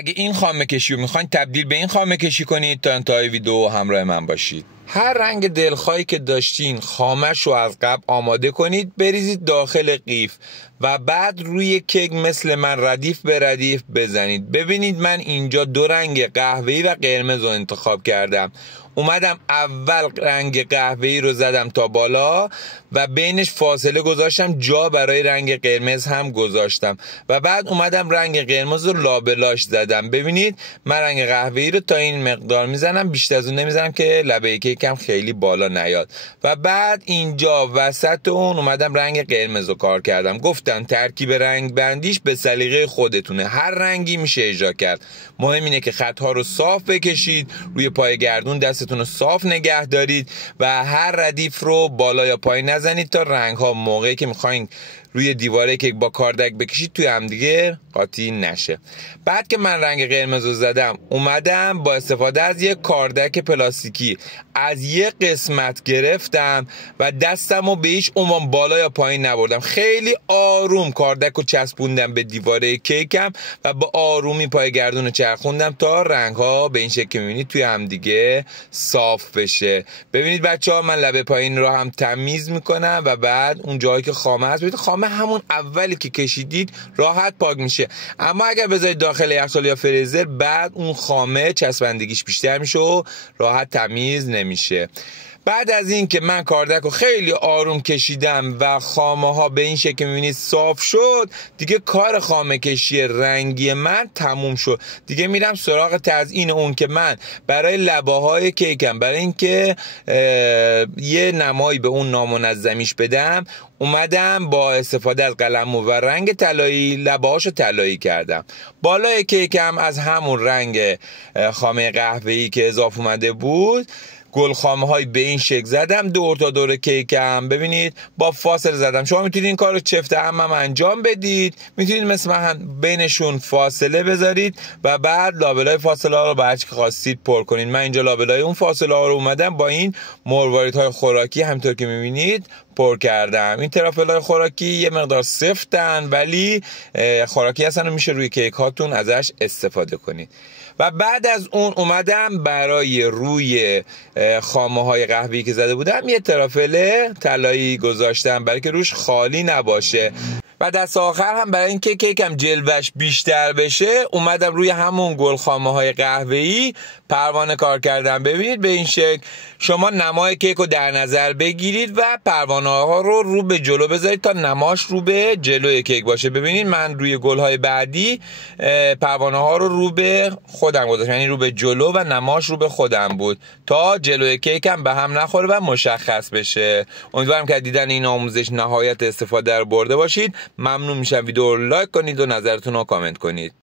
اگه این خامه کشی رو میخواین تبدیل به این خامه کشی کنید تا انتهای ویدیو همراه من باشید. هر رنگ دلخواهی که داشتین خامش رو از قبل آماده کنید، بریزید داخل قیف و بعد روی کیک مثل من ردیف به ردیف بزنید. ببینید من اینجا دو رنگ قهوه‌ای و قرمز رو انتخاب کردم. اومدم اول رنگ قهوه‌ای رو زدم تا بالا و بینش فاصله گذاشتم، جا برای رنگ قرمز هم گذاشتم و بعد اومدم رنگ قرمز رو لابلاش زدم. ببینید من رنگ قهوه‌ای رو تا این مقدار میزنم، بیشتر از اون نمیزنم که لبه کیکم خیلی بالا نیاد و بعد اینجا وسط اون اومدم رنگ قرمز رو کار کردم. گفتم ترکیب رنگ بندیش به سلیقه خودتونه، هر رنگی میشه اجرا کرد. مهم اینه که خط‌ها رو صاف بکشید، روی پای گردون دستتون رو صاف نگه دارید و هر ردیف رو بالا یا پایین نزنید تا رنگ‌ها موقعی که می‌خواین روی دیواره که با کاردک بکشید توی هم دیگه قاطی نشه. بعد که من رنگ قرمز رو زدم، اومدم با استفاده از یک کاردک پلاستیکی از یک قسمت گرفتم و دستم رو به هیچ عنوان بالا یا پایین نبردم. خیلی آروم کاردک رو چسبوندم به دیواره کیکم و با آرومی پای گردون رو چرخوندم تا رنگ ها به این شکل که میبینید توی هم دیگه صاف بشه. ببینید بچه ها، من لبه پایین رو هم تمیز میکنم و بعد اون جایی که خامه هست، ببینید خامه همون اولی که کشیدید راحت پاک میشه، اما اگر بذارید داخل یخچال یا فریزر بعد اون خامه چسبندگیش بیشتر میشه و راحت تمیز نمیشه. بعد از این که من کاردک رو خیلی آروم کشیدم و خامه ها به این شکل که میبینید صاف شد، دیگه کار خامه کشی رنگی من تموم شد. دیگه میرم سراغ تزیین اون که من برای لبه های کیکم، برای اینکه یه نمایی به اون نامنظمیش بدم، اومدم با استفاده از قلممو و رنگ طلایی لبه‌هاشو طلایی کردم. بالای کیکم از همون رنگ خامه قهوه‌ای که اضافه اومده بود گل خامه های به این شکل زدم دور تا دور کیکم. ببینید با فاصله زدم. شما میتونید این کار رو چفت هم انجام بدید، میتونید مثل من بینشون فاصله بذارید و بعد لابلای فاصله ها رو به هر چی خواستید پر کنید. من اینجا لابلای اون فاصله ها رو اومدم با این مرواریدهای خوراکی همینطور که میبینید پر کردم. این ترافل‌های خوراکی یه مقدار سفتن ولی خوراکی هستن و میشه روی کیک هاتون ازش استفاده کنید. و بعد از اون اومدم برای روی خامه های قهوه‌ای که زده بودم یه ترافل طلایی گذاشتم برای که روش خالی نباشه. و دست آخر هم برای اینکه کیکم جلوش بیشتر بشه اومدم روی همون گل خامه های قهوه‌ای پروانه کار کردم. ببینید به این شکل شما نمای کیک رو در نظر بگیرید و پروانه ها رو به جلو بذارید تا نماش رو به جلوی کیک باشه. ببینید من روی گل های بعدی پروانه ها رو به خودم گذاشتم، یعنی رو به جلو و نماش رو به خودم بود تا جلوی کیکم به هم نخوره و مشخص بشه. امیدوارم که دیدن این آموزش نهایت استفاده رو برده باشید. ممنون میشم ویدیو رو لایک کنید و نظرتون رو کامنت کنید.